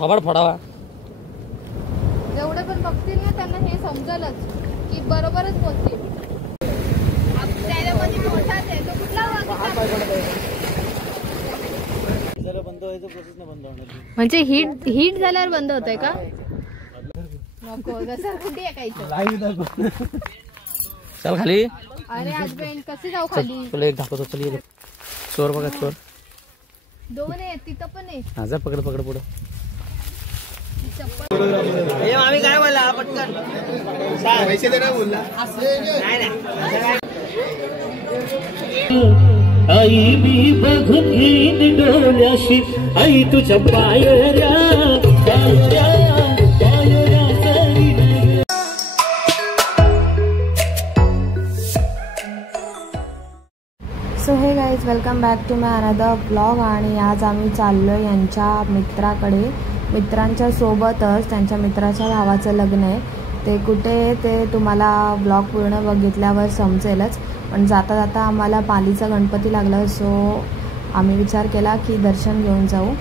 थोबाड फोडावा. जेवढे पण बघतील ना त्यांना हे समजेलच की बरोबरच बोलतील. आपल्यामध्ये मोठाच आहे तो कुठला बंद व्हायचं प्रोसेस नाही बंद होणार. म्हणजे हीट झाल्यावर बंद होतंय का? नको जसं कुठे काही चल खाली. अरे हजबंड कसे जाऊ खाली? तुला एक दाखवतो. चल ये. चोर बघा चोर. 2 आहेत तिथं पण आहे. माझा पकड पकड पुढे. आम्ही काय बोलला पटकन पैसे दे ना बोलला. आई मी बघून घेईन डोळ्याशी आई तुझ्या पायऱ्या पायऱ्या पायऱ्या सरी. So hey guys welcome back to my another blog. आणि आज आम्ही चाललो यांच्या मित्राकडे. मित्रांच्या सोबतच त्यांच्या मित्राच्या भावाचं लग्न आहे. ते कुठे ते तुम्हाला ब्लॉग पूर्ण बघितल्यावर समजेलच. पण जाता जाता आम्हाला पालीचा गणपती लागला. सो आम्ही विचार केला की दर्शन घेऊन जाऊ.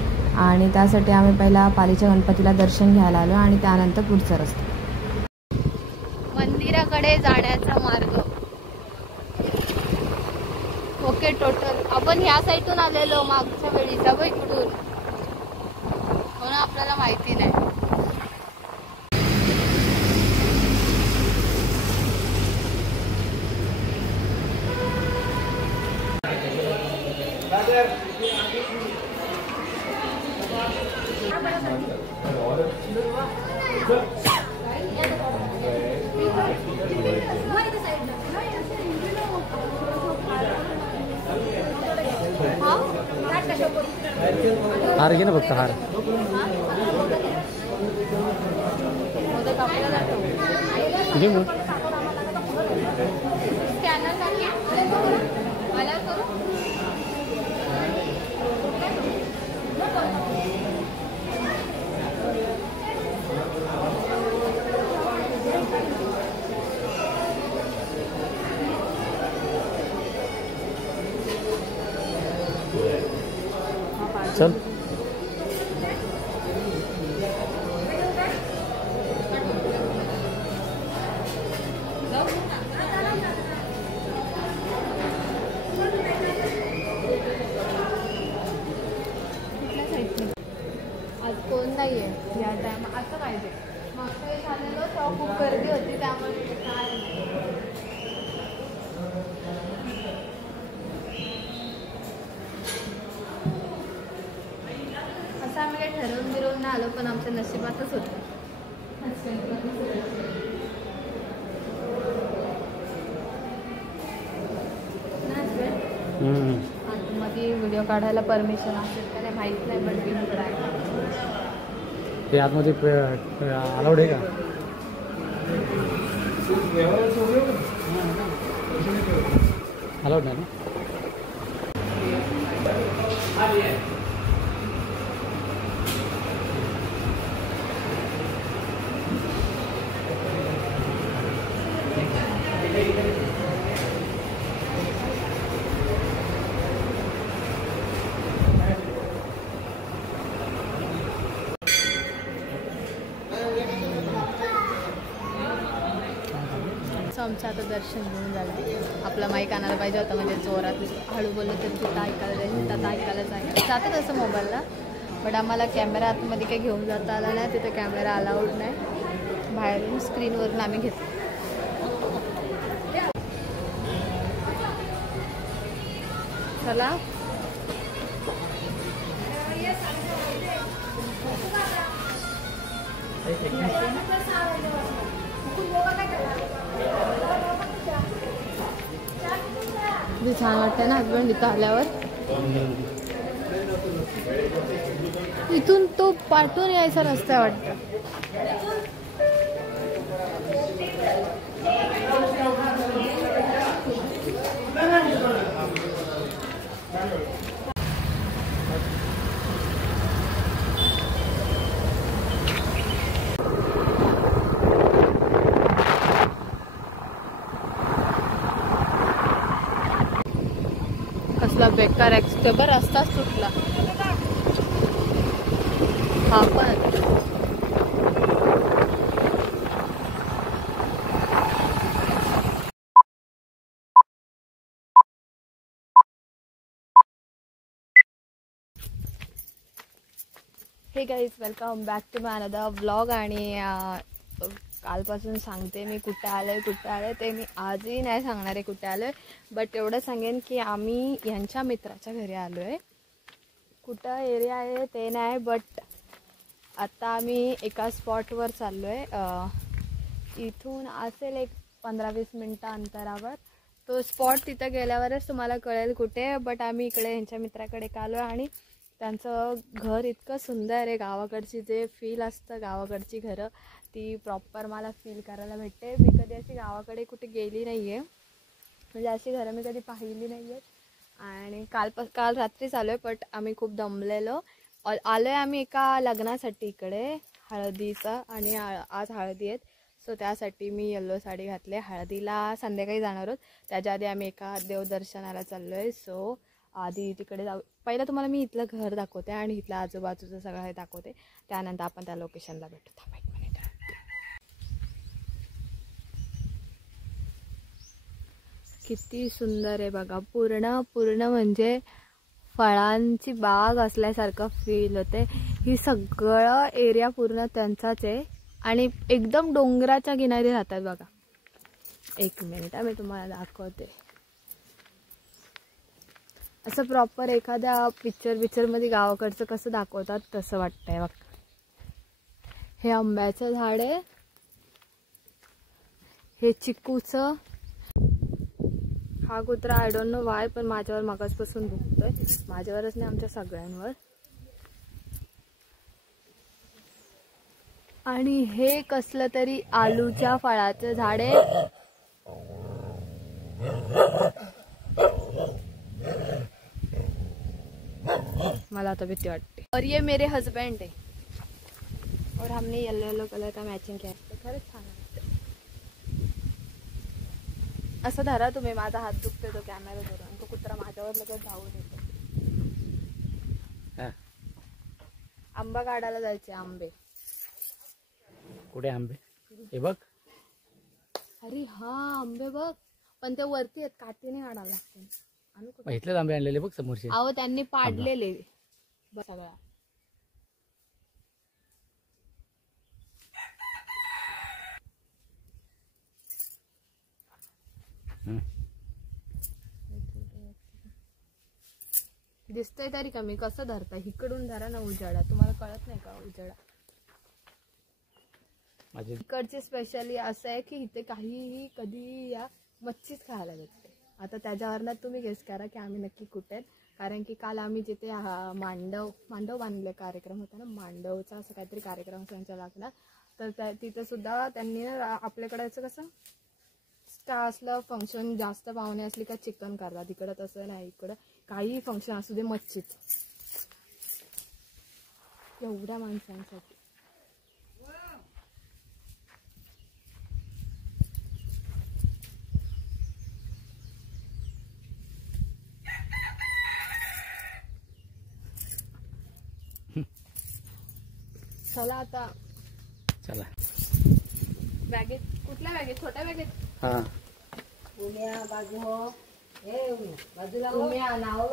आणि त्यासाठी आम्ही पहिला पालीच्या गणपतीला दर्शन घ्यायला आलो आणि त्यानंतर पुढचा रस्ता. मंदिराकडे जाण्याचा मार्ग. ओके टोटल आपण ह्या साईडून आलेलो मागच्या वेळीचा बघ इकडून म्हणून आपल्याला माहिती नाही. हार घे ना फक्त हार. घे मग. चल. आज कोण नाहीये या टाइम असं पाहिजे. मागच्या वेळेस आलेलो तेव्हा खूप गर्दी होती त्यामुळे काय असं आम्ही काही ठरवून बिरवून नाही आलो पण आमच्या नशिबातच होतं. आतमध्ये व्हिडिओ काढायला परमिशन असेल का नाही माहित नाही पण मी ट्राय ते आतमध्ये अलाउड आहे का? अलाउड नाही ना. आमचं आता दर्शन घेऊन झालं. आपला माईक आणायला पाहिजे होता म्हणजे जोरात हळू बोललो तरी तिथं ऐकायला जाईल. आता ऐकायला जातं तसं मोबाईलला. बट आम्हाला कॅमेरा आतमध्ये काही घेऊन जाता आला नाही. तिथं कॅमेरा अलाउड नाही. बाहेरून स्क्रीनवरून आम्ही घेतो. चला छान वाटतंय ना हजबंड इथं आल्यावर. इथून तो पाठवून यायचा रस्ता वाटतं. कसला बेकार ऍक्सिडेंट. रस्ताच तुटला. हा पण hey guys welcome back to my another vlog. आणि कालपासून सांगते मी कुठे आले ते मी आजही नाही सांगणार आहे कुठे आलो आहे. बट एवढं सांगेन की आम्ही यांच्या मित्राच्या घरी आलो आहे. कुठं एरिया आहे ते नाही, बट आता आम्ही एका स्पॉटवर चाललो आहे. इथून असेल एक 15-20 मिनटं अंतरावर तो स्पॉट. तिथं गेल्यावरच तुम्हाला कळेल कुठे. बट आम्ही इकडे यांच्या मित्राकडे आलो आहे आणि त्यांचं घर इतकं सुंदर आहे. गावाकडची जे फील असतं, गावाकडची घरं ती प्रॉपर मला फील करायला भेटते. मी कधी अशी गावाकडे कुठे गेली नाही आहे, म्हणजे अशी घरं मी कधी पाहिली नाही आहेत. आणि काल रात्रीच आलो आहे, बट आम्ही खूप दमलेलो आलो आहे. आम्ही एका लग्नासाठी इकडे हळदीचं, आणि आज हळदी आहेत. सो त्यासाठी मी येल्लो साडी घातली. हळदीला संध्याकाळी जाणार आहोत, त्याच्या आधी आम्ही एका देवदर्शनाला चाललो आहे. सो आधी तिकडे जाऊ. पहिलं तुम्हाला मी इथलं घर दाखवते आणि इथलं आजूबाजूचं सगळं हे दाखवते, त्यानंतर आपण त्या लोकेशनला भेटू. थांबा एक मिनिट. किती सुंदर आहे बघा. पूर्ण म्हणजे फळांची बाग असल्यासारखं फील होते. ही सगळं एरिया पूर्ण त्यांचाच आहे आणि एकदम डोंगराच्या किनारी राहतात बघा. एक मिनिट मी तुम्हाला दाखवते. असं प्रॉपर एखाद्या पिक्चरमध्ये गावाकडचं कसं दाखवतात तसं वाटतंय बघ. हे आंब्याचं झाड आहे, हे चिकूचं. हा कुत्रा आय डोंट नो वाय पण माझ्यावर मगाचपासून भुकतोय. माझ्यावरच नाही, आमच्या सगळ्यांवर. आणि हे कसलं तरी आलूच्या फळाचं झाड आहे. मला आता भीती वाटते. और ये मेरे हस्बैंड है और हमने येलो कलर का मॅचिंग किया. खरंच छान वाटतं. असं धरा तुम्ही, माझा हात दुखते तो कॅमेरा धरून. तो कुत्रा माझ्यावर लगेच धावून येतो. आंबा काढायला जायचे. आंबे कुठे आंबे? हे बघ. अरे हा आंबे बघ, पण ते वरती आहेत, काठीने काढायला लागते. इथलेच आंबे आणलेले बघ समोरचे. अहो त्यांनी पाडलेले सगळा. दिसतंय तरी कमी कसं धरता. इकडून धरा ना उजाडा. तुम्हाला कळत नाही का उजाडा? इकडची स्पेशली असं आहे की इथे काहीही कधी या मच्छीच खायला भेटते. आता त्याच्यावरनं तुम्ही गेस करा की आम्ही नक्की कुठे आहेत. कारण की काल आम्ही जिथे मांडव बांधले कार्यक्रम होता ना, मांडवचा असं काहीतरी कार्यक्रम त्यांच्या लागला, तर तिथे सुद्धा त्यांनी आपल्याकडे असं कसं असलं फंक्शन जास्त पाहुणे असली का चिकन करतात. इकडं तसं नाही. इकडं काही फंक्शन असू दे मच्छीच. एवढ्या माणसांसाठी. चला आता. चला. बॅगेत कुठल्या बॅगेत? छोट्या बॅगेत. हा बाजू बाजूला नाव.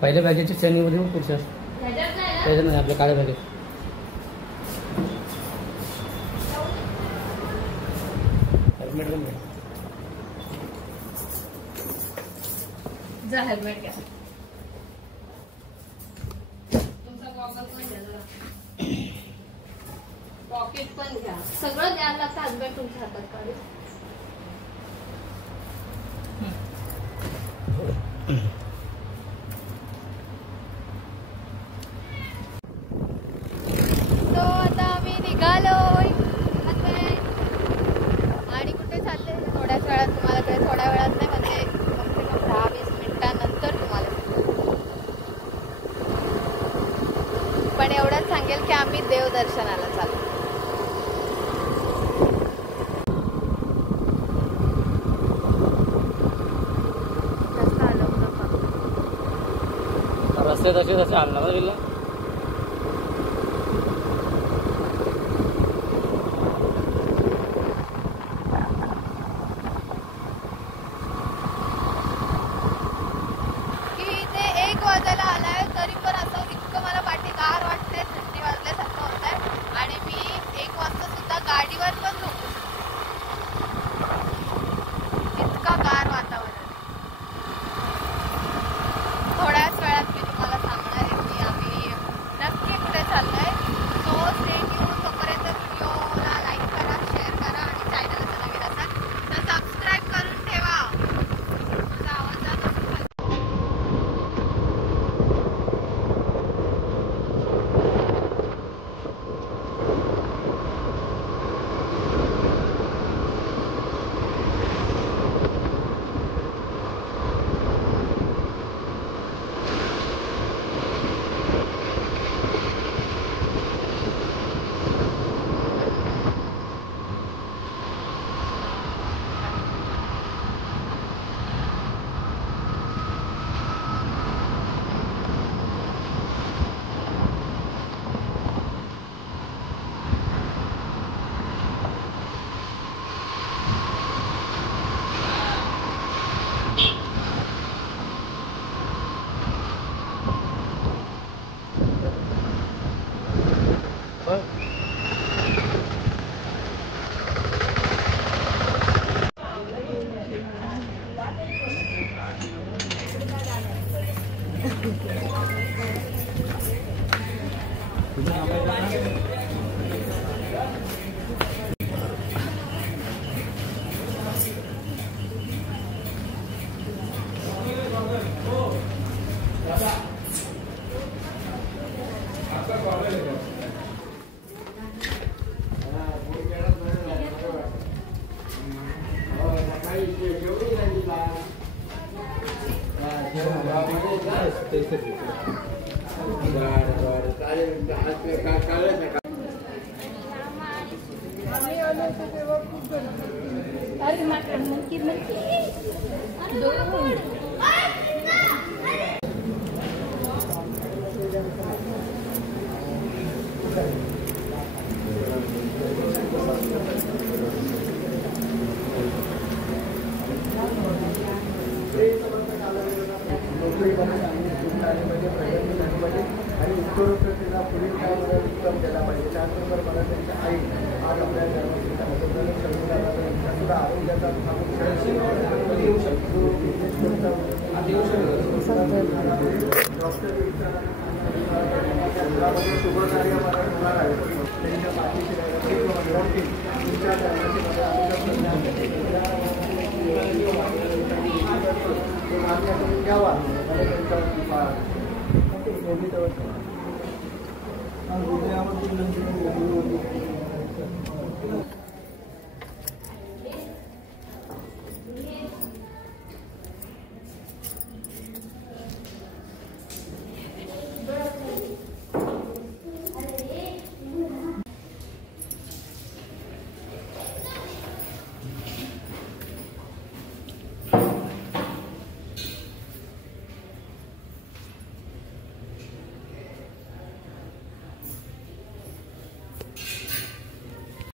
पहिल्या बॅगेची श्रेणीमध्ये मग पुढच्या त्याच्या नाही आपल्या काळ्या बॅगेत. हेल्मेट पण घ्या. जा हेल्मेट घ्या. तुमचा गॉगल पण घ्या जरा. पॉकेट पण घ्या. सगळं द्यायला लागतं. हजबंड तुमच्या हातात काढू. तो आता आम्ही निघालोय. आणि कुठे चालले थोड्याच वेळात तुम्हाला काही. थोड्या वेळात नाही म्हणजे कम से कम 10-20 मिनिटांनंतर तुम्हाला. पण एवढंच सांगेल की आम्ही देवदर्शनाला चाललो. जसे तसे आणणार ना तिला.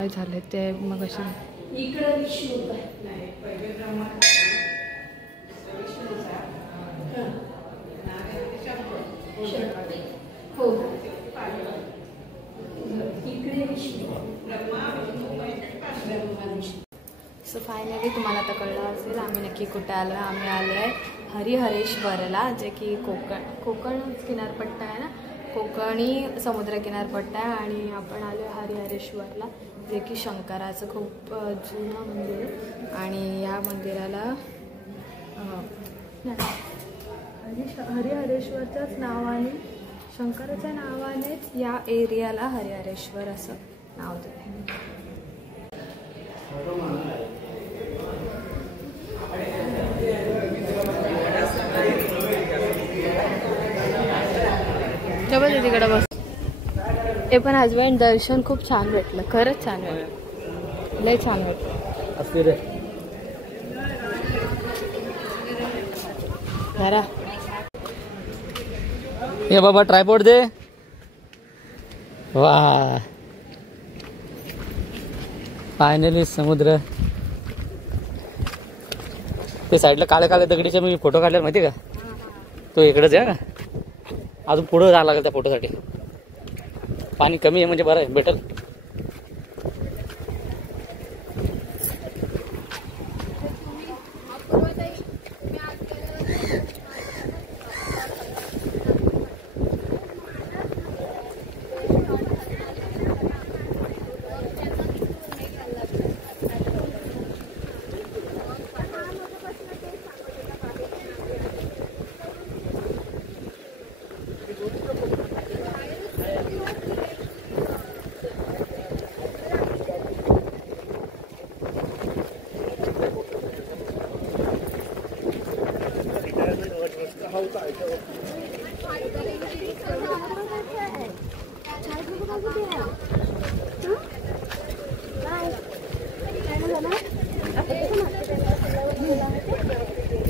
काय झाले ते मग असे सो फायनली तुम्हाला आता कळलं असेल आम्ही नक्की कुठे आलो आहे. आम्ही आलो आहे हरिहरेश्वरला, जे की कोकण किनारपट्टा आहे ना, कोकणी समुद्र किनारपट्टा आहे. आणि आपण आलो आहे हरिहरेश्वरला, जे की शंकराचं खूप जुनं मंदिर आहे. आणि या मंदिराला हरिहरेश्वरच्याच नावाने, शंकराच्या नावानेच या एरियाला हरिहरेश्वर असं नाव दिलं. जबरदस्त तिकडे बस. हे पण हजबंड दर्शन खूप छान भेटलं, खरंच छान भेटलं, लय छान भेटलं. हे बाबा ट्रायपॉड दे. वा फायनली समुद्र. ते साईडला काळे काळे दगडीचे मी फोटो काढले माहिती का. तो इकडेच आहे का. अजून पुढं जावं लागेल त्या फोटोसाठी. पाणी कमी आहे म्हणजे बरं आहे भेटल.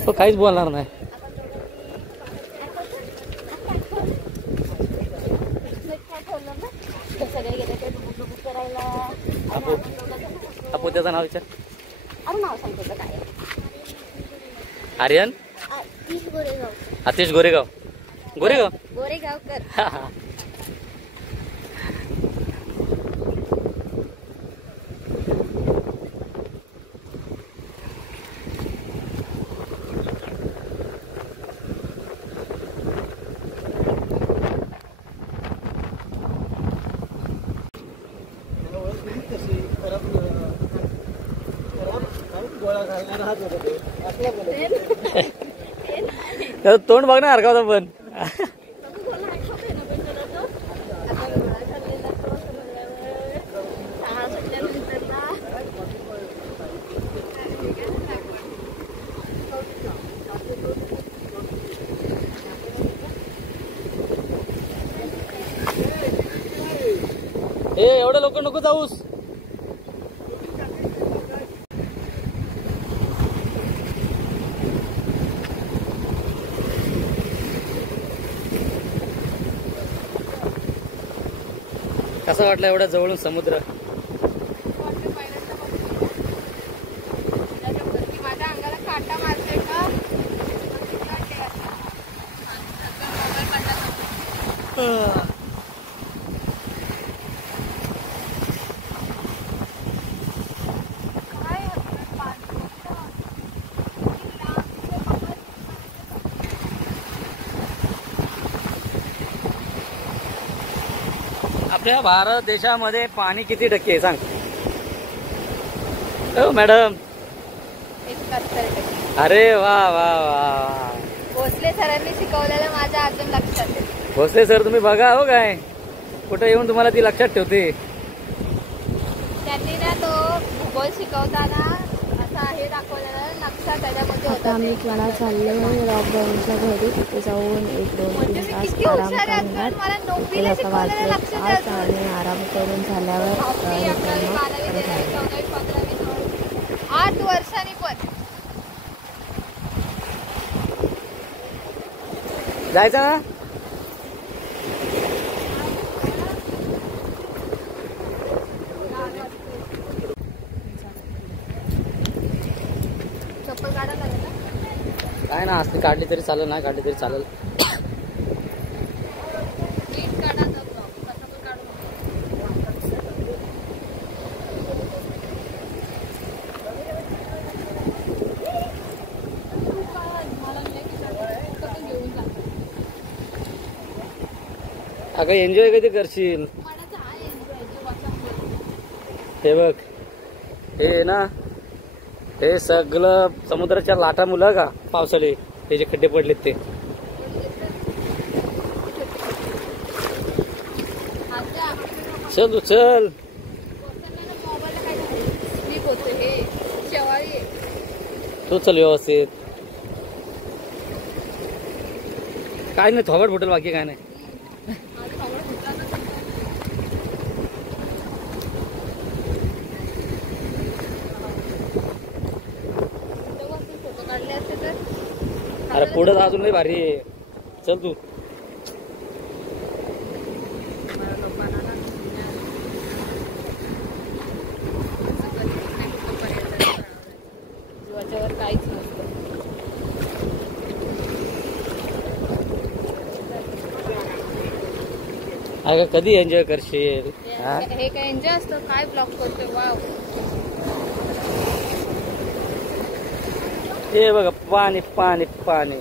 तो काहीच बोलणार नाही. आपू त्याचं नाव विचार. आर्यन आतिश गोरेगाव. गोरेगाव गोरेगावकर. तोंड बघणार का होता पण. एवढं लोक नको जाऊस. कसं वाटलं एवढ्या जवळून समुद्र. माझ्या अंगाला काटा मारते का. आपल्या भारत देशामध्ये पाणी किती टक्के आहे सांग. हो मॅडम. 71%. अरे वा वा वा. भोसले सरांनी शिकवलेलं माझ्या अजून लक्षात आहे. भोसले सर तुम्ही बघा हो काय कुठं येऊन तुम्हाला ती लक्षात ठेवते. त्यांनी ना तो भूगोल शिकवताना असा हे दाखवलेला नक्षा त्याच्यामध्ये आता होता. आम्ही मला चाललो लॉकडाऊनच्या घरी. तिथे जाऊन 1-2-3 तास किती आराम हुशार आहे करणार. मला नोकरीला आता शिकवलेलं वाजले लक्षात 5 आणि आराम करून झाल्यावर 8 वर्षांनी पण जायचं ना. चप्पल काढायला लागेल ना. काय ना असली काढली तरी चालेल नाही काढली तरी चालेल. नीट काढा तर कसं पण काढू. अगं एन्जॉय कधी करशील. हे बघ हे ना हे सगळं समुद्राच्या लाटा मुलं का पावसाळे हे जे खड्डे पडलेत ते. चल तू चल. तू चल व्यवस्थित. काय नाही थोबड फुटेल बाकी काय नाही. अरे पुढं अजून लय भारी आहे. चल तू. काहीच नसतं. अगं कधी एन्जॉय करशील? हा? हे काय एन्जॉय असतं? काय ब्लॉक करतोय? वाव. हे बघा पाणी पाणी पाणी.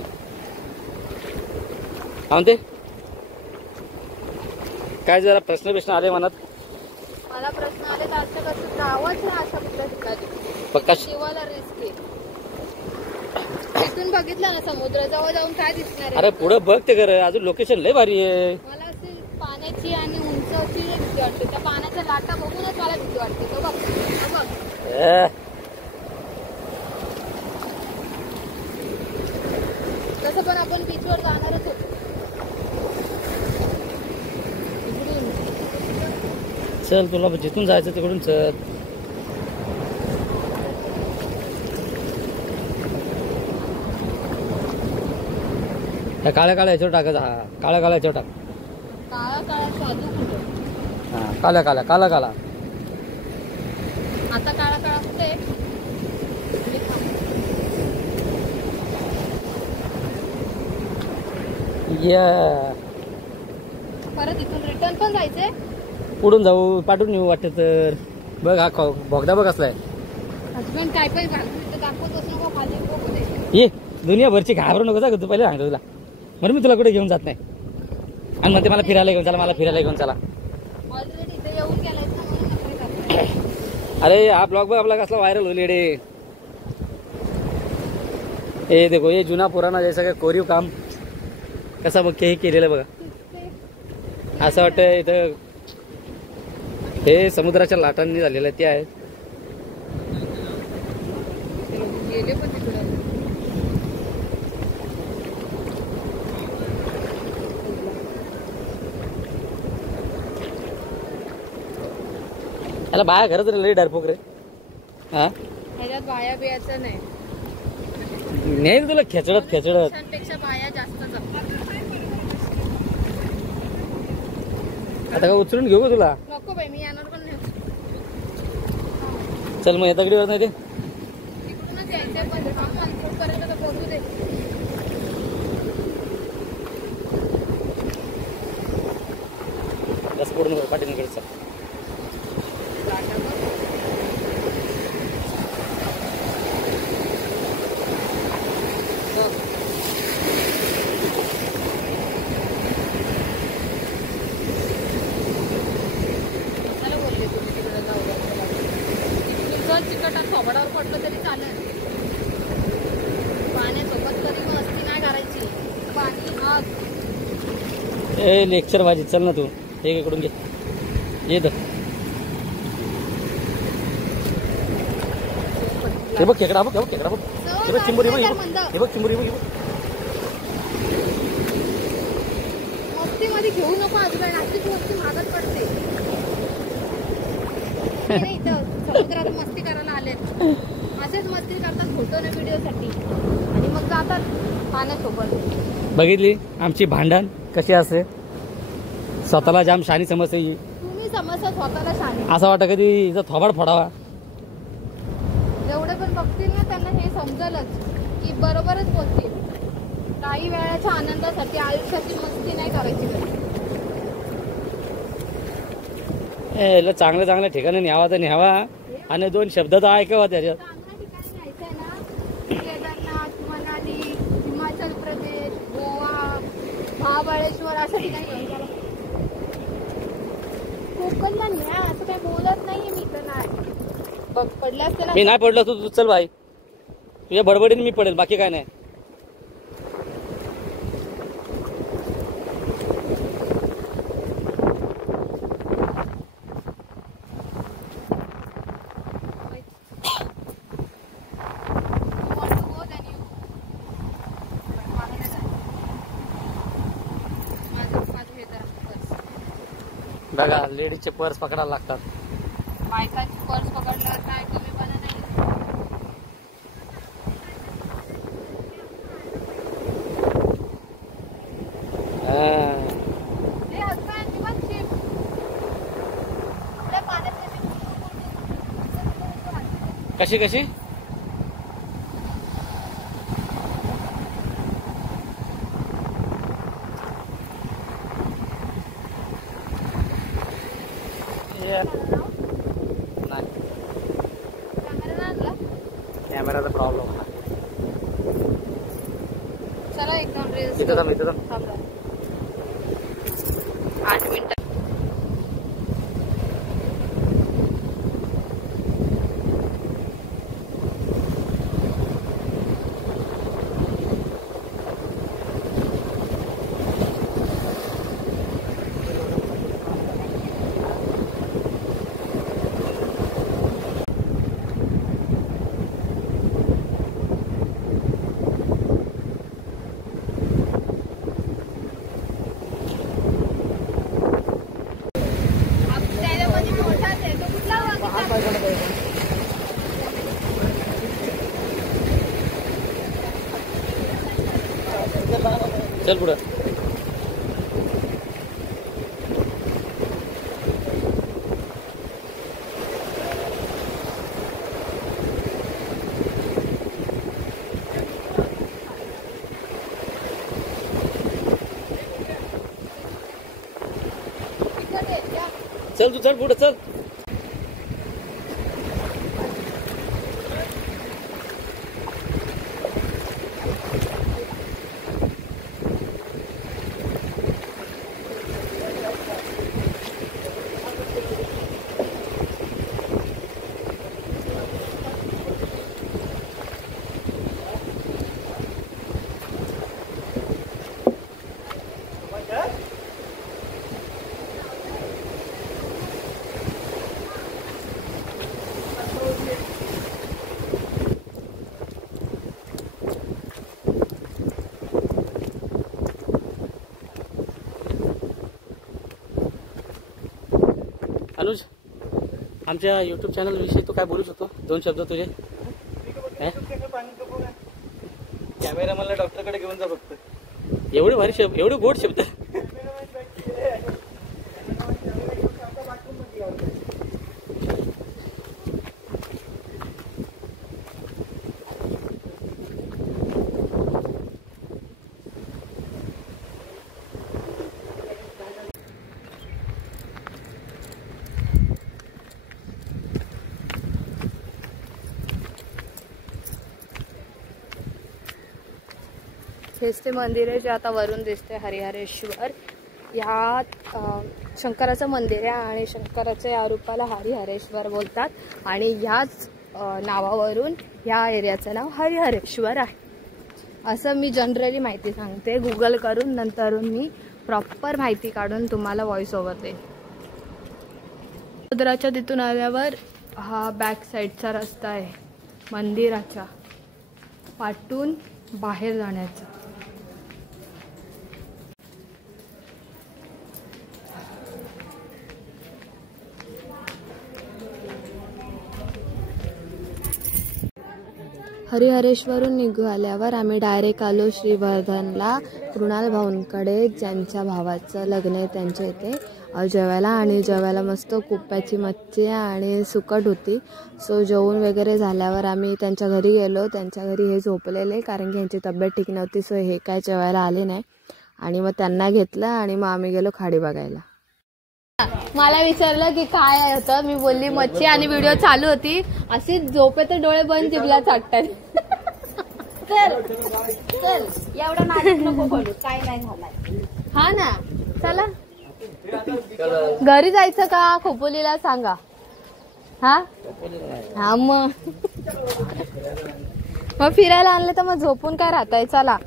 म्हणते काय जरा प्रश्न आले मनात? मला प्रश्न आले तर असं कसं जावंच ना अशा कुठल्या ठिकाणी? पक्का शिवाला रिस्क आहे. तिथून बघितलं ना समुद्राजवळ जाऊन काय दिसणार आहे? अरे पुढे बघ ते घर, अजून लोकेशन लय भारी आहे. मला अशी पाण्याची आणि उंचावची भीती वाटते. त्या पाण्याच्या लाटा बघूनच मला भीती वाटते. तो बघ, तो बघ. ए, तसं पण आपण बीचवर जाणारच होतो. इकडून चल तुला जिथून जायचं तिकडून चल. त्या काळ्या काळ्या ह्याच्यावर टाकायचा. हा काळ्या काळ्या ह्याच्यावर टाक. काळा काळा साधू कुठं? हा काळा काळा काळा काळा. आता काळा काळा कुठे? या परत इथून रिटर्न पण जायचंय. पुढून जाऊ, पाठवून येऊ वाटत तर. बघ हा बोगदा बघ असलाय. हजबंड काय पण दाखवतोस नको खाली बघू दे. ये दुनियाभरची घाबरू नको जा, तू पहिले सांगतो तुला. म्हणून मी तुला कुठे घेऊन जात नाही. आणि म्हणते मला फिरायला घेऊन चला, मला फिरायला घेऊन चला. ऑलरेडी इथे येऊन गेलाय ना म्हणून नका करताय. अरे हा ब्लॉग बघ आपला कसला व्हायरल होईल रे. हे देखो ये जुना पुराणा जैसा काय कोरीव काम कसा बघ हे केलेलं बघा. असं वाटतं इथं हे समुद्राच्या लाटांनी झालेलं ते आहे. गेले पण तिकडं. त्याला बाया घरच लई डरपोक रे. हा ह्याच्यात बाया बियाचं नाही. नाही रे तुला खेचडत खेचडत. पेक्षा बाया जास्त जपतात. आता काय उचलून घेऊ का तुला? नको बाई मी येणार पण नाही. चल मग या दगडीवर नाही ते. तिकडूनच यायचंय पण पर्यंत तर पोहोचू दे. बस पूर्ण पाठीकडचा. चिकट थोबडावर पडलं तरी चालेल. पाण्यासोबत तरी मस्ती नाही करायची. पाणी आग. ए लेक्चर बाजी चल ना तू. हे इकडून घे. ये तर हे बघ खेकडा बघ, हे बघ खेकडा बघ. हे बघ चिंबोरी बघ, हे बघ चिंबोरी बघ. मस्ती मध्ये घेऊ नको आजूबाई. नाशिक मस्ती मागत पडते. नाही इथं समुद्रात मस्ती करायला आलेत. असेच मस्ती करतात फोटो ने व्हिडिओ साठी आणि मग जातात पाण्यासोबत. बघितली आमची भांडण कशी असते. स्वतःला जाम शानी समजते. तुम्ही समजता स्वतःला शाणे. असं वाटतं कधी हिचा थोबाड फोडावा. जेवढे पण बघतील ना त्यांना हे समजेलच की बरोबरच बोलतील. काही वेळाच्या आनंदासाठी आयुष्याची मस्ती नाही करायची. चांगल्या चांगल्या ठिकाणी न्यावा तर न्यावा आणि दोन शब्द तर ऐकावा त्याच्यात. चांगल्या ठिकाणी जायचंय ना. केदारनाथ, मनाली, हिमाचल प्रदेश, गोवा, महाबळेश्वर अशा ठिकाणी जायचं. कोकणला न्या असं काही बोलत नाहीये मी तर. नाही बघ पडले असते ना. मी नाही पडलो तू चल भाई. तुझ्या बडबडीने मी पडेल बाकी काय नाही. बघा लेडीजचे पर्स पकडायला लागतात. बायकांची पर्स पकडल्यावर काय कमीपणा नाही. हे हसबंड किंवा शिप आपल्या पाण्यात कशी कशी नाही कॅमेराचा प्रॉब्लेम आहे. चला एकदम रील्स इथं थांब, इथं थांब. 8 मिनिटं. चल पुढं. चल तू चल पुढं चल. अनुज, आमच्या युट्यूब चॅनल विषयी तू काय बोलू शकतो? 2 शब्द तुझे. कॅमेरा मला डॉक्टरकडे घेऊन जा फक्त. एवढे भारी शब्द, एवढे गोड शब्द. हेच ते मंदिर आहे जे आता वरून दिसते, हरिहरेश्वर. यात शंकराचं मंदिर आहे आणि शंकराच्या या रूपाला हरिहरेश्वर बोलतात आणि ह्याच नावावरून या एरियाचं नाव हरिहरेश्वर आहे. असं मी जनरली माहिती सांगते, गुगल करून नंतर मी प्रॉपर माहिती काढून तुम्हाला व्हॉइस ओव्हर देईन. समुद्राच्या तिथून आल्यावर हा बॅक साईडचा रस्ता आहे मंदिराच्या वाटून बाहेर जाण्याचा. हरिहरेश्वरून निघाल्यावर आम्ही डायरेक्ट आलो श्रीवर्धनला, कृणाल भाऊंकडे, ज्यांच्या भावाचं लग्न आहे त्यांच्या इथे जेवायला. आणि जेवायला मस्त कुप्प्याची मच्छी आणि सुकट होती. सो जेवून वगैरे झाल्यावर आम्ही त्यांच्या घरी गेलो. त्यांच्या घरी हे झोपलेले कारण की यांची तब्येत ठीक नव्हती, सो हे काय जेवायला आले नाही. आणि मग त्यांना घेतलं आणि मग आम्ही गेलो खाडी बघायला. मला विचारलं की काय होतं, मी बोलली मच्छी आणि व्हिडिओ चालू होती. अशी झोपेचे डोळे बंद जिभला चाटतात. चल चल एवढं नाटक नको करू, काय नाही झालंय. हा ना, चला घरी जायचं का खोपोलीला सांगा. हा हा मग फिरायला आणलं तर मग झोपून काय राहताय. चला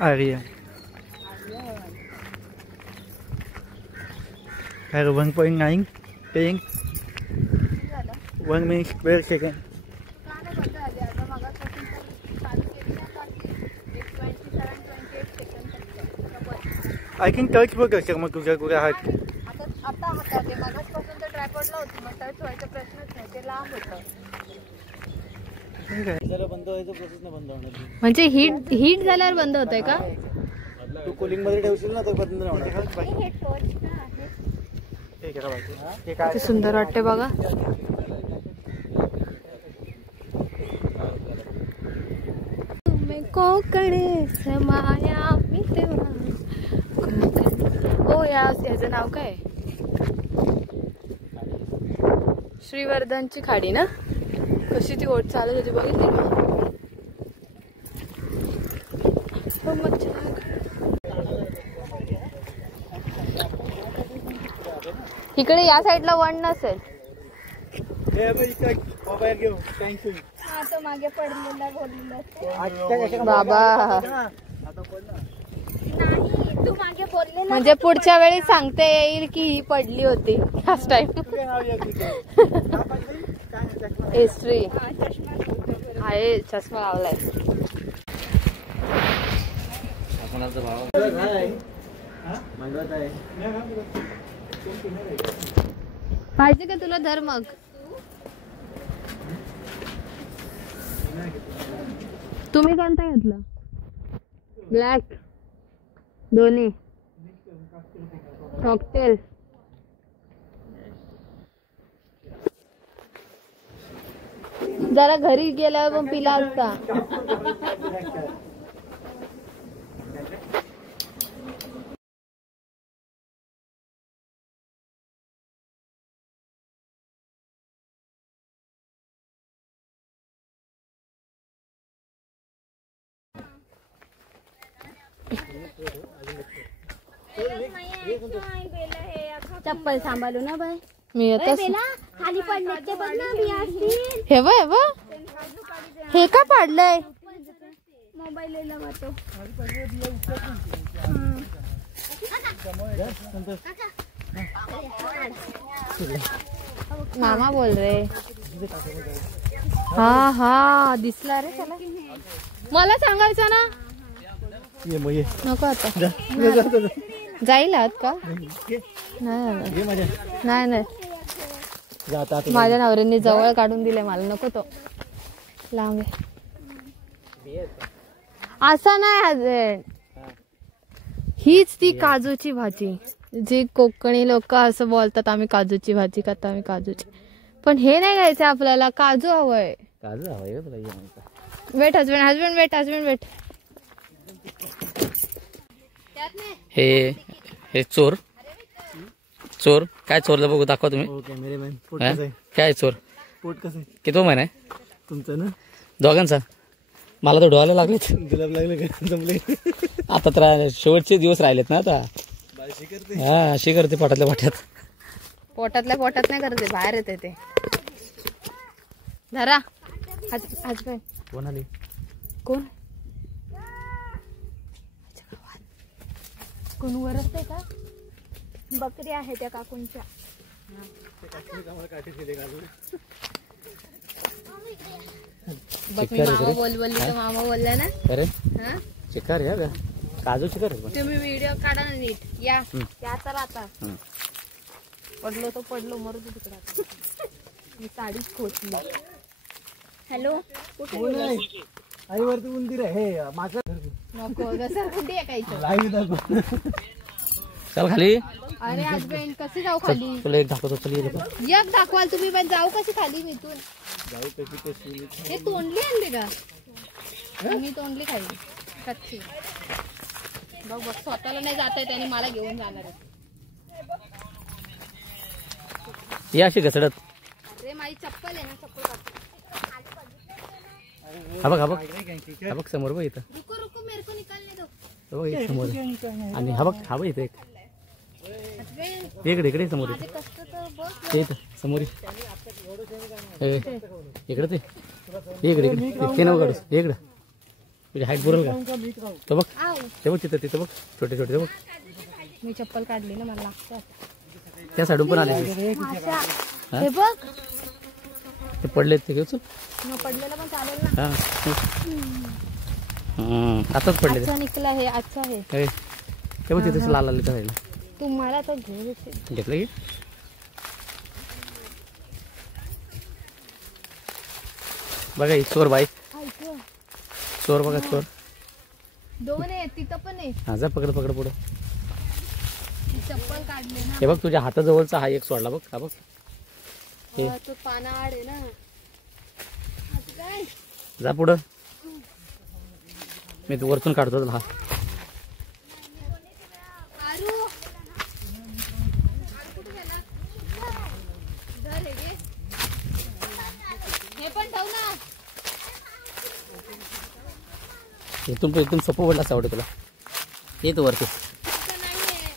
Aryan. Had 1.9 ping. 1 minute per second. I can touch बघ कसं मग तुझ्या कुठे हात. आता हातात मगाचपासून तर ट्राय जवळला होती मग टच व्हायचा प्रश्नच नाही, ते लांब होतं. बंद व्हायचं प्रोसेस नाही बंद होणार. म्हणजे हीट झाल्यावर बंद होतंय का? तू कूलिंग मध्ये ठेवशील ना तर बंद नाही होणार. किती सुंदर वाटते बघा. कोकणे समाया मी तेव्हा ओ याचं नाव काय? श्रीवर्धनची खाडी ना. कशी ती ओट चालत होती बघितली का? इकडे या साईडला वन नसेल. मागे पडलेला बोललेला बाबा नाही, तू मागे बोलले ना. म्हणजे पुढच्या वेळी सांगता येईल की ही पडली होती लास्ट टाइम. एस्ट्री आहे, चष्मा लावलाय. पाहिजे का तुला? धर मग. तुम्ही कोणता घेतला? ब्लॅक दोन्ही कॉकटेल. जरा घरी गेल्यावर पण पिला असता. चप्पल सांभाळू ना बाय. मी येतच खाली पडण्याचे बघ ना मी असतील. हे बघ हे का पाडलंय? मोबाईल लावतो. मामा बोल रे. हा हा दिसला रे त्याला. मला सांगायचं ना. नको आता. जाईल आत का? नाही नाही माझ्या नवऱ्यांनी जवळ काढून दिले मला. नको तो लांब आहे. असा नाही हजर. हीच ती काजूची भाजी जी कोकणी लोक असं बोलतात, आम्ही काजूची भाजी खाता, आम्ही काजूची. पण हे नाही घ्यायचं आपल्याला. काजू हवंय. काजू हवंय. Wait husband husband wait husband wait. हे चोर चोर काय चोरलं बघू, दाखवा तुम्ही. काय चोर? पोट कसं किती महिना आहे तुमचं ना? दोघांचा. मला तर डोळायला लागलेत. गुलाब लागले का? जमले आता तर शेवटचे दिवस राहिलेत ना आता. हा अशी करते पोटातल्या पोट्यात. पोटातल्या पोटात नाही करते, बाहेर येते ते. धरा हजबंड. कोण आली? कोण कोण वरसते का? बकरी आहे त्या काकूंच्या. बघ मी मामा बोलली तर मामा बोलला ना. अरे हा चिकार या का? काजू चिकार आहे. तुम्ही व्हिडिओ काढा ना नीट. या चला आता. पडलो तो पडलो, मरू दे तिकडे आता. मी साडीच खोचली. हॅलो आई वरती उंदीर आहे. हे माझं नको घसर कुठे ऐकायचं. लाईव्ह दाखव. चल खाली. अरे हजबंड कसे जाऊ खाली? तुला एक दाखवतो. चल एक दाखवाल तुम्ही, पण जाऊ कशी खाली मी इथून? हे तोंडली आणली का? मी तोंडली खाली कच्ची. बघ बघ स्वतःला नाही जाता येत आणि मला घेऊन जाणार आहे. या अशी घसडत. अरे माझी चप्पल आहे ना, चप्पल हा बघ हा बघ हा बघ समोर बघ इथं. रुको रुको मेरे को निकालने दो. बघ एक समोर. आणि हा बघ इथं एक. इकडे इकडे समोर ते इथं समोर. इकडे ते इकडे इकडे ते नव काढूस. इकडे तुझी हाईट पुरेल का? तो बघ ते बघ तिथं तिथं बघ छोटे छोटे. बघ मी चप्पल काढली ना, मला लागतात. त्या साईडून पण आले. हे बघ ते पडलेत ते घेऊ. पडलेलं पण चालेल ना. हा आताच पडले. अच्छा निकला हे. अच्छा हे ते बघ तिथं लाल आले. तुम्हाला तो घेऊ घेतलं की बघा ही चोर बाई, चोर बघा चोर. दोन आहे तिथं पण आहे. हा जा पकड पकड पुढे. चप्पल काढले ना. हे बघ तुझ्या हाताजवळचा हा एक सोडला बघ. हा बघ हे तो पाना आड आहे ना. जा पुढं. मी तू वरतून काढतो तुला. हा हे पण ठेव ना. इथून सोपं पडला आवडे तुला. ये तू वरती.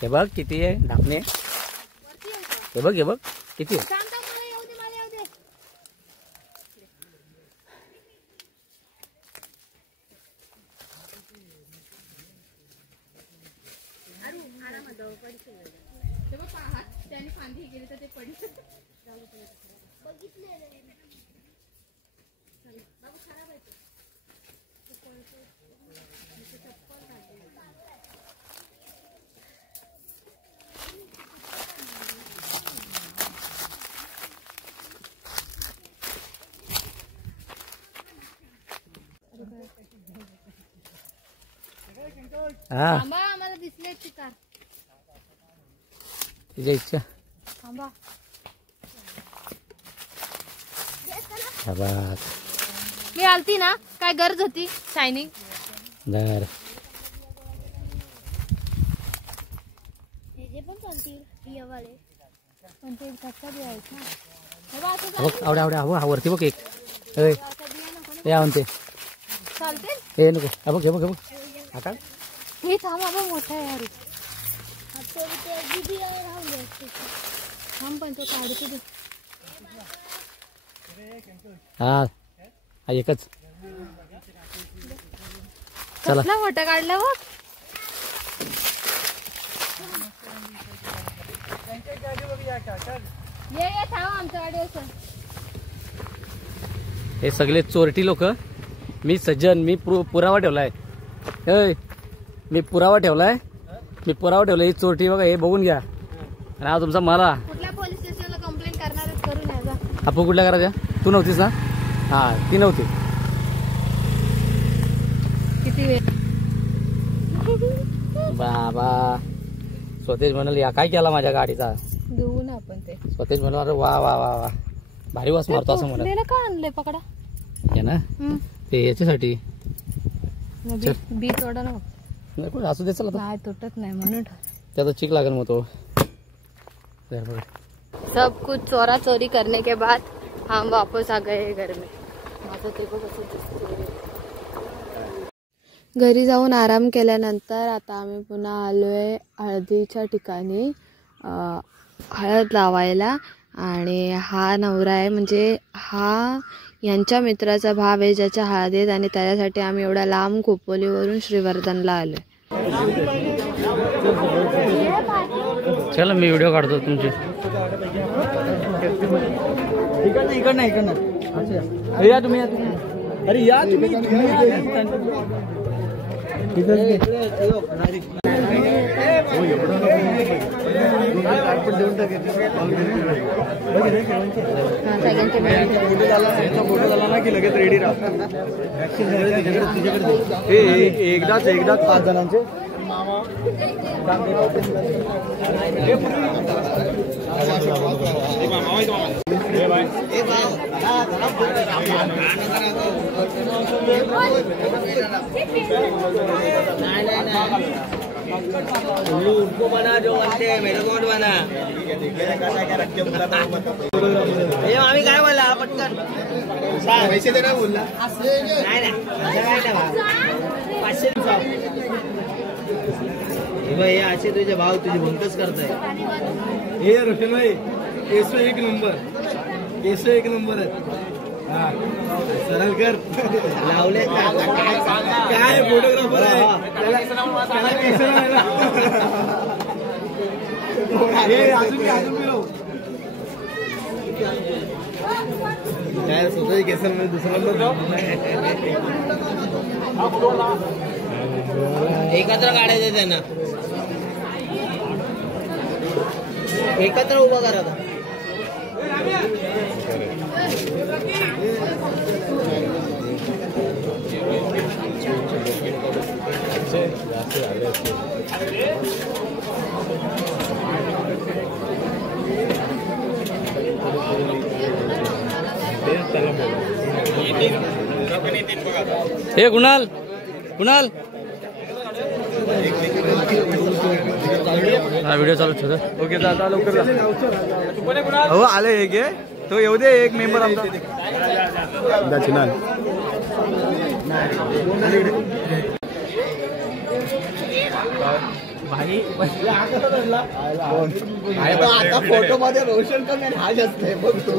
हे बघ किती आहे ढापणे. हे बघ किती आहे. हा आम्हाला दिसले कार. तुझ्या इच्छा. थांबा. मी आलती ना, काय गरज होती शायनिंग. धर. पण ते कच्चा बी आहेत ना. बघ आवड्या हा वरती बघ एक. हे आणते. चालते. हे नको. हा बघ हे बघ आता. हे थांबा बघ मोठा आहे यार. थांब पण तो काढतो दे. हा एकच. चला कसला मोठा काढला बघ. ये थांब आमच्या गाडी असं. हे सगळे चोरटी लोक. मी सज्जन. मी पुरावा ठेवलाय. मी पुरावा ठेवलाय. ही चोरटी बघा. हे बघून घ्या. आणि हा तुमचा मला. कुठल्या पोलीस स्टेशनला कंप्लेंट करणार करून या. आपण कुठल्या करायच्या. तू नव्हतीस ना. हा ती नव्हती. किती वेळ. बाबा स्वतेज म्हणाल या काय केला माझ्या गाडीचा. घेऊ ना आपण ते. स्वतेज म्हणाल अरे वा वा वा वा भारी वास मारतो असं म्हणत. का आणलंय पकडा. हे ना ते याच्यासाठी. बी तोडा ना. नाही असू दे. चला काय तुटत नाही म्हणून. त्याचा चिक लागेल मग तो. सब कुछ चोरा चोरी करने के बाद हम वापस आ गए घर में. घरी जाऊन आराम केल्यानंतर आता आम्ही पुन्हा आलोय हळदीच्या ठिकाणी हळद लावायला. आणि हा नवरा आहे म्हणजे हा यांच्या मित्राचा भाव आहे ज्याच्या हळदीत. आणि त्याच्यासाठी आम्ही एवढ्या लांब खोपोलीवरून श्रीवर्धनला आलोय. चला मी व्हिडिओ काढतो तुमची. इकडनं या तुम्ही. अरे या तुम्ही. फोटो झाला ना की लगेच रेडी राहा. एकदाच 5 जणांचे. उनको बना जो बनते हैं मेरे को बना. आम्ही काय बोलला पटकन. पैसे दे ना बोलला. नाही 500. हे असे तुझे भाव तुझी भंकच करताय. हे रोशन भाई केस एक नंबर. केस एक नंबर आहे. सरळ कर. लावले काय फोटोग्राफर आहे. काय स्वतः केसर मध्ये दुसरा नंबर. एकत्र काढायचं त्यांना. एकत्र उभा करा. हे कुणाल कुणाल हा व्हिडिओ चालू ठेव. ओके दादा लवकर हो आले एक आहे तो येऊ दे एक मेंबर आमचा चिनाल आता फोटो मध्ये रोशन कमी आणि हा जास्त आहे बघ तू.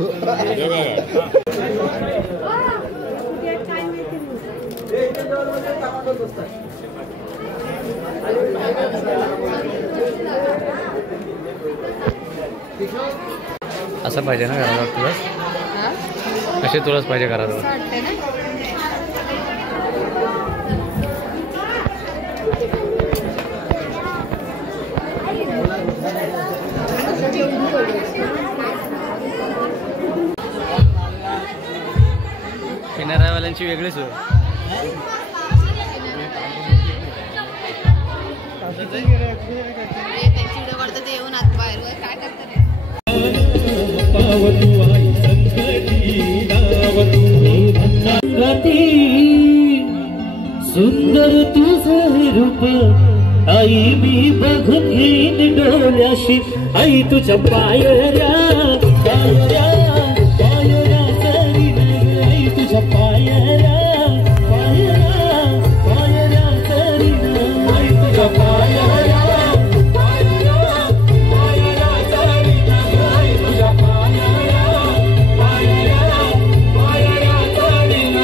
असं पाहिजे ना घराला तुळस असे तुळस पाहिजे घराला. वाटते ना किनाऱ्यावाल्यांची वेगळीच होय. त्यांची व्हिडिओ काढतात ते येऊन आत बाहेर काय करतात सुंदर तुझं रूप आई मी बघून घेईन डोळ्याशी आई तुझ्या पायऱ्या पायऱ्या पायऱ्या करीन आई तुझ्या पायऱ्या पायऱ्या पायऱ्या करीन आई तुझ्या पायऱ्या पायऱ्या पायऱ्या करीन आई तुझ्या पायऱ्या पायऱ्या पायऱ्या करीन.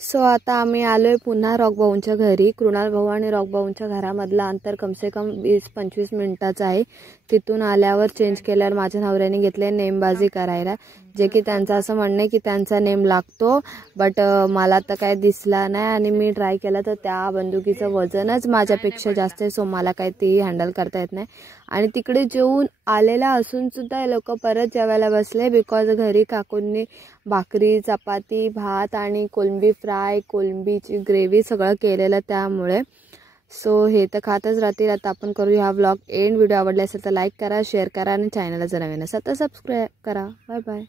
सो आता आम्ही आलोय पुन्हा रॉक भाऊंच्या घरी. कृणाल भाऊ आणि रॉक भाऊंच्या घरामधलं अंतर कमसे कम 20-25 मिनिटाचं आहे. तिथून आल्यावर चेंज केल्यावर माझ्या नवऱ्याने घेतले नेमबाजी करायला, जे की त्यांचं असं म्हणणं आहे की त्यांचा नेम लागतो. बट मला तर काय दिसला नाही आणि मी ट्राय केला तर त्या बंदुकीचं वजनच माझ्यापेक्षा जास्त आहे. सो मला काय ती हँडल करता येत नाही. आणि तिकडे जेवून आलेला असून सुद्धा हे लोक परत जेवायला बसले बिकॉज घरी काकूंनी भाकरी चपाती भात आणि कोलंबी फ्राय कोलंबीची ग्रेव्ही सगळं केलेलं त्यामुळे. सो हे तर खातच राहतील. आता आपण करू हा व्लॉग एंड. व्हिडिओ आवडला असेल तर लाईक करा शेअर करा आणि चॅनलला जर नवीन असेल तर सबस्क्राईब करा. Bye bye.